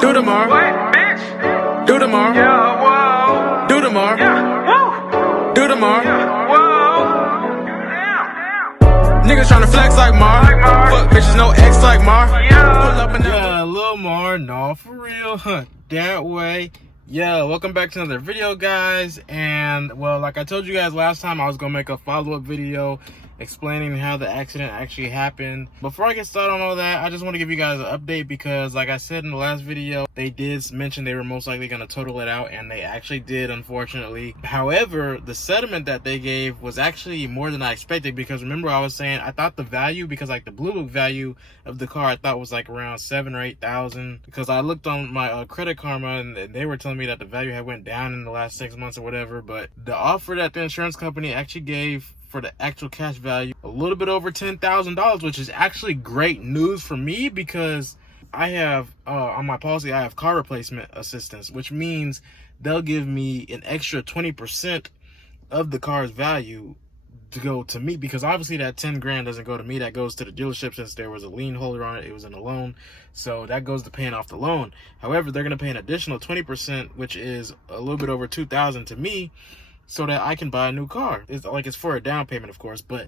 Do the more. What, bitch? Do the more. Yeah, whoa. Do the more. Yeah, woo. Do the more. Yeah, whoa. Damn. Niggas tryna flex like Mar. Fuck bitches, no X like Mar. Yeah. Pull up and Yeah, Lilmar, no, for real, that way. Yeah, welcome back to another video, guys. And well, like I told you guys last time, I was gonna make a follow-up video explaining how the accident actually happened. Before I get started on all that, I just want to give you guys an update because, like I said in the last video, they did mention they were most likely going to total it out, and they actually did, unfortunately. However, the settlement that they gave was actually more than I expected, because remember I was saying I thought the value, because like the blue book value of the car I thought was like around $7,000 or $8,000, because I looked on my Credit Karma and they were telling me that the value had went down in the last 6 months or whatever. But the offer that the insurance company actually gave for the actual cash value, a little bit over $10,000, which is actually great news for me, because I have on my policy I have car replacement assistance, which means they'll give me an extra 20% of the car's value to go to me, because obviously that 10 grand doesn't go to me, that goes to the dealership, since there was a lien holder on it, it was in a loan, so that goes to paying off the loan. However, they're going to pay an additional 20%, which is a little bit over $2,000 to me, so that I can buy a new car. It's for a down payment, of course, but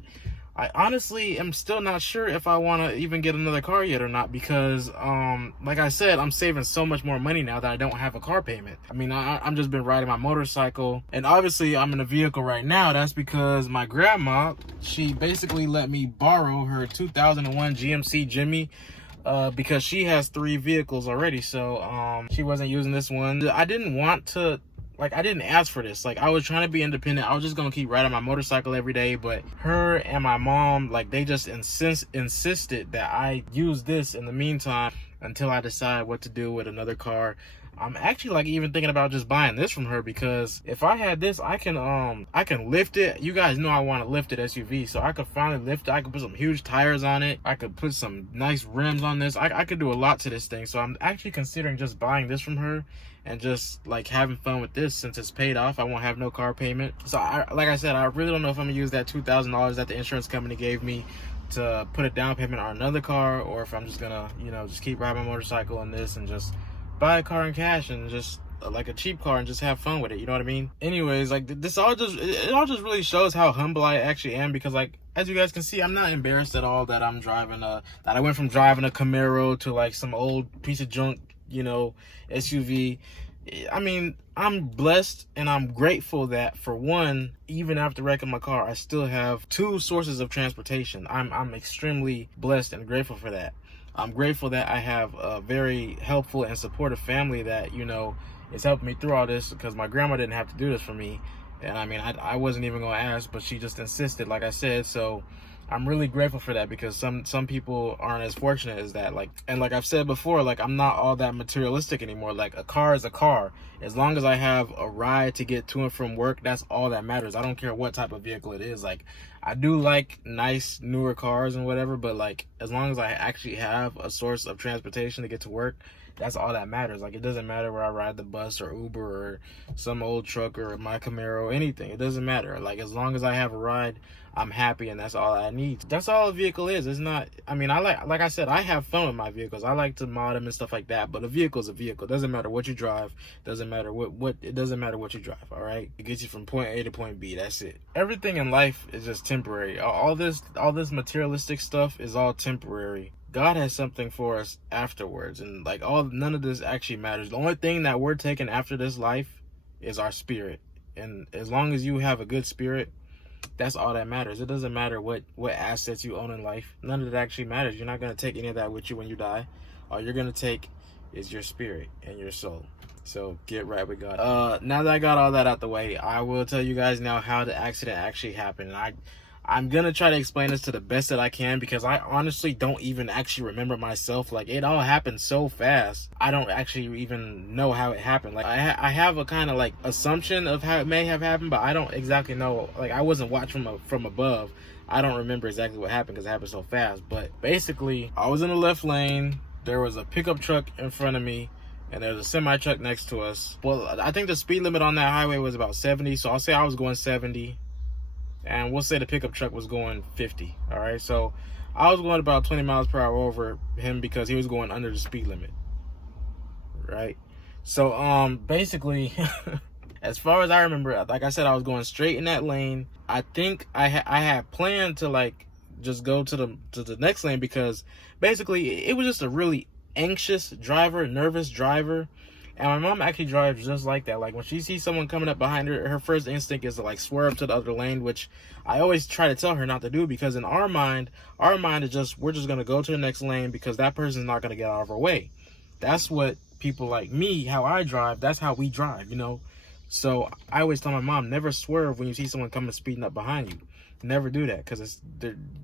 I honestly am still not sure if I want to even get another car yet or not, because like I said, I'm saving so much more money now that I don't have a car payment. I mean, I'm just been riding my motorcycle, and obviously I'm in a vehicle right now. That's because my grandma, she basically let me borrow her 2001 GMC Jimmy, because she has 3 vehicles already, so she wasn't using this one. I didn't want to, like, I didn't ask for this. Like, I was trying to be independent. I was just gonna keep riding my motorcycle every day, but her and my mom, like, they just insisted that I use this in the meantime until I decide what to do with another car. I'm actually, like, even thinking about just buying this from her, because if I had this, I can lift it. You guys know I want a lifted SUV, so I could finally lift it. I could put some huge tires on it. I could put some nice rims on this. I could do a lot to this thing, so I'm actually considering just buying this from her and just like having fun with this. Since it's paid off, I won't have no car payment. So like I said, I really don't know if I'm gonna use that $2,000 that the insurance company gave me to put a down payment on another car, or if I'm just gonna, you know, just keep riding my motorcycle on this and just buy a car in cash and just like a cheap car and just have fun with it, you know what I mean? Anyways, like, this all just really shows how humble I actually am, because like, as you guys can see, I'm not embarrassed at all that I'm driving that I went from driving a Camaro to like some old piece of junk, you know, SUV. I mean, I'm blessed and I'm grateful that, for one, even after wrecking my car, I still have 2 sources of transportation. I'm extremely blessed and grateful for that. I'm grateful that I have a very helpful and supportive family that, you know, is helping me through all this, because my grandma didn't have to do this for me. And I mean, I wasn't even gonna ask, but she just insisted, like I said. So I'm really grateful for that, because some people aren't as fortunate as that. Like, and like I've said before, like, I'm not all that materialistic anymore. Like, a car is a car. As long as I have a ride to get to and from work, that's all that matters. I don't care what type of vehicle it is. Like, I do like nice newer cars and whatever, but like, as long as I actually have a source of transportation to get to work, that's all that matters. Like, it doesn't matter where I ride the bus or Uber or some old truck or my Camaro, anything. It doesn't matter. Like, as long as I have a ride, I'm happy, and that's all I need. That's all a vehicle is. It's not, I mean, like I said, I have fun with my vehicles. I like to mod them and stuff like that, but a vehicle is a vehicle. It doesn't matter what you drive. Doesn't matter it doesn't matter what you drive, all right? It gets you from point A to point B. That's it. Everything in life is just temporary. All this materialistic stuff is all temporary. God has something for us afterwards, and like, none of this actually matters. The only thing that we're taking after this life is our spirit, and as long as you have a good spirit, that's all that matters. It doesn't matter what assets you own in life. None of that actually matters. You're not going to take any of that with you when you die. All you're going to take is your spirit and your soul. So get right with God. Now that I got all that out the way, I will tell you guys now how the accident actually happened. And I'm gonna try to explain this to the best that I can, because I honestly don't even actually remember myself. Like, it all happened so fast, I don't actually even know how it happened. Like, I have a kind of like assumption of how it may have happened, but I don't exactly know. Like, I wasn't watching from above. I don't remember exactly what happened because it happened so fast. But basically, I was in the left lane. There was a pickup truck in front of me, and there's a semi truck next to us. Well, I think the speed limit on that highway was about 70, so I'll say I was going 70. And we'll say the pickup truck was going 50. All right, so I was going about 20 miles per hour over him because he was going under the speed limit. right? So basically, as far as I remember, like I said, I was going straight in that lane. I think I had planned to like just go to the next lane, because basically it was just a really anxious driver, nervous driver. And my mom actually drives just like that. Like when she sees someone coming up behind her, her first instinct is to like swerve to the other lane, which I always try to tell her not to do, because in our mind is just, we're just gonna go to the next lane because that person's not gonna get out of our way. That's what people like me, how I drive, that's how we drive, you know. So I always tell my mom, never swerve when you see someone coming speeding up behind you. Never do that, because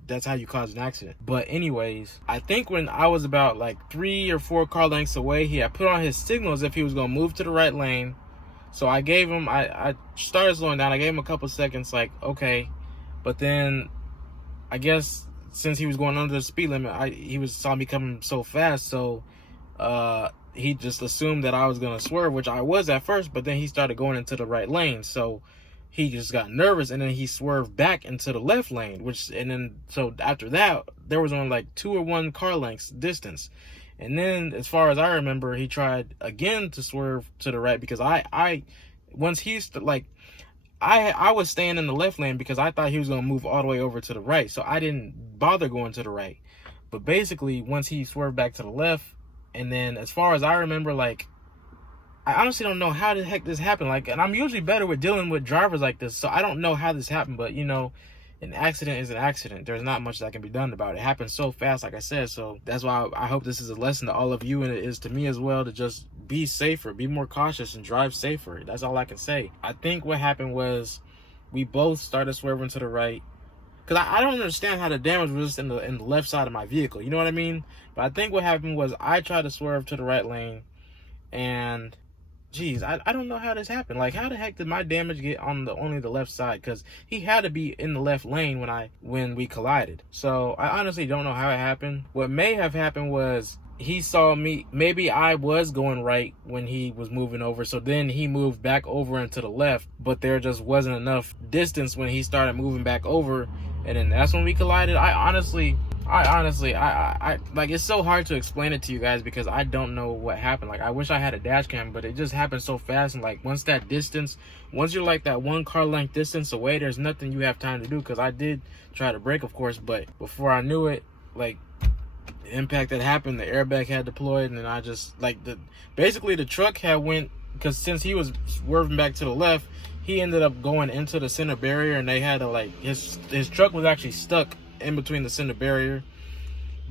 that's how you cause an accident. But anyways, I think when I was about like 3 or 4 car lengths away, he had put on his signal as if he was gonna move to the right lane. So I gave him, I started slowing down. I gave him a couple seconds, like, okay. But then I guess since he was going under the speed limit, he saw me coming so fast, so he just assumed that I was gonna swerve, which I was at first, but then he started going into the right lane. So he just got nervous, and then he swerved back into the left lane, so after that, there was only like 2 or 1 car lengths distance. And then, as far as I remember, he tried again to swerve to the right, because I was staying in the left lane because I thought he was going to move all the way over to the right, so I didn't bother going to the right. But basically, once he swerved back to the left, and then as far as I remember, like, I honestly don't know how the heck this happened. Like, and I'm usually better with dealing with drivers like this, so I don't know how this happened. But, you know, an accident is an accident. There's not much that can be done about it. It happened so fast, like I said. So that's why I hope this is a lesson to all of you, and it is to me as well, to just be safer, be more cautious, and drive safer. That's all I can say. I think what happened was we both started swerving to the right, because I don't understand how the damage was just in the left side of my vehicle. You know what I mean? But I think what happened was I tried to swerve to the right lane, and geez, I don't know how this happened. Like, how the heck did my damage get on only the left side? Because he had to be in the left lane when we collided. So I honestly don't know how it happened. What may have happened was he saw me. Maybe I was going right when he was moving over, so then he moved back over into the left. But there just wasn't enough distance when he started moving back over, and then that's when we collided. I honestly, like, it's so hard to explain it to you guys because I don't know what happened. Like, I wish I had a dash cam, but it just happened so fast. And like, once you're like that 1 car length distance away, there's nothing you have time to do. Because I did try to brake, of course, but before I knew it, like, the impact that happened, the airbag had deployed, and then I just, like, basically the truck had went, because since he was swerving back to the left, he ended up going into the center barrier, and they had to, like, his truck was actually stuck in between the center barrier.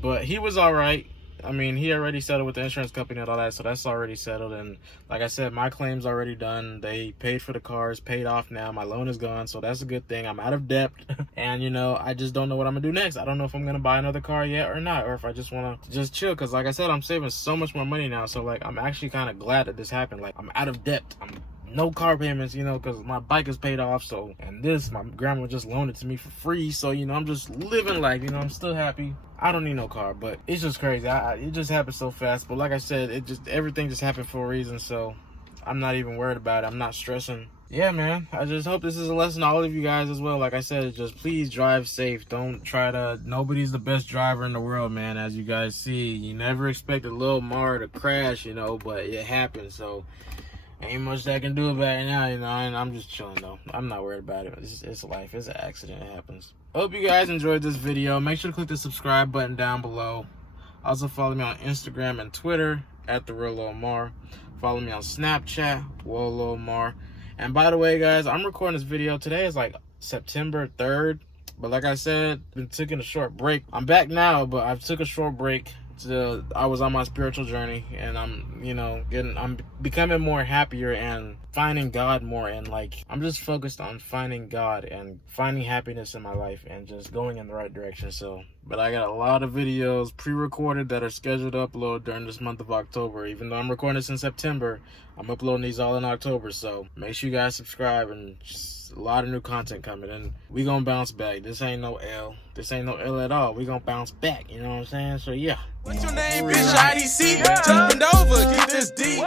But he was all right. I mean, he already settled with the insurance company and all that, so that's already settled. And like I said, my claim's already done. They paid for the cars, paid off now. My loan is gone, so that's a good thing. I'm out of debt. And, you know, I just don't know what I'm gonna do next. I don't know if I'm gonna buy another car yet or not, or if I just wanna just chill. Because like I said, I'm saving so much more money now, so like, I'm actually kind of glad that this happened. Like, I'm out of debt. No car payments, you know, because my bike is paid off. So, and this, my grandma just loaned it to me for free. So, you know, I'm just living life, you know, I'm still happy. I don't need no car, but it's just crazy. It just happened so fast. But like I said, everything just happened for a reason. So I'm not even worried about it. I'm not stressing. Yeah, man, I just hope this is a lesson to all of you guys as well. Like I said, just please drive safe. Don't try to, nobody's the best driver in the world, man. As you guys see, you never expected Lilmar to crash, you know, but it happened. So ain't much that I can do about it now, you know, and I'm just chilling though. I'm not worried about it. It's life. It's an accident. It happens. Hope you guys enjoyed this video. Make sure to click the subscribe button down below. Also follow me on Instagram and Twitter at @TheRealLilmar. Follow me on Snapchat, Lilmar. And by the way, guys, I'm recording this video. Today is like September 3rd. But like I said, been taking a short break. I'm back now, but I took a short break. I was on my spiritual journey, and I'm, you know, I'm becoming more happier and finding God more, and like, I'm just focused on finding God and finding happiness in my life and just going in the right direction. So, but I got a lot of videos pre-recorded that are scheduled to upload during this month of October. Even though I'm recording this in September, I'm uploading these all in October. So make sure you guys subscribe, and just a lot of new content coming, and we gonna bounce back. This ain't no L. This ain't no L at all. We gonna bounce back, you know what I'm saying? So yeah. What's your name, bitch? IDC. Jumping over, get this deep.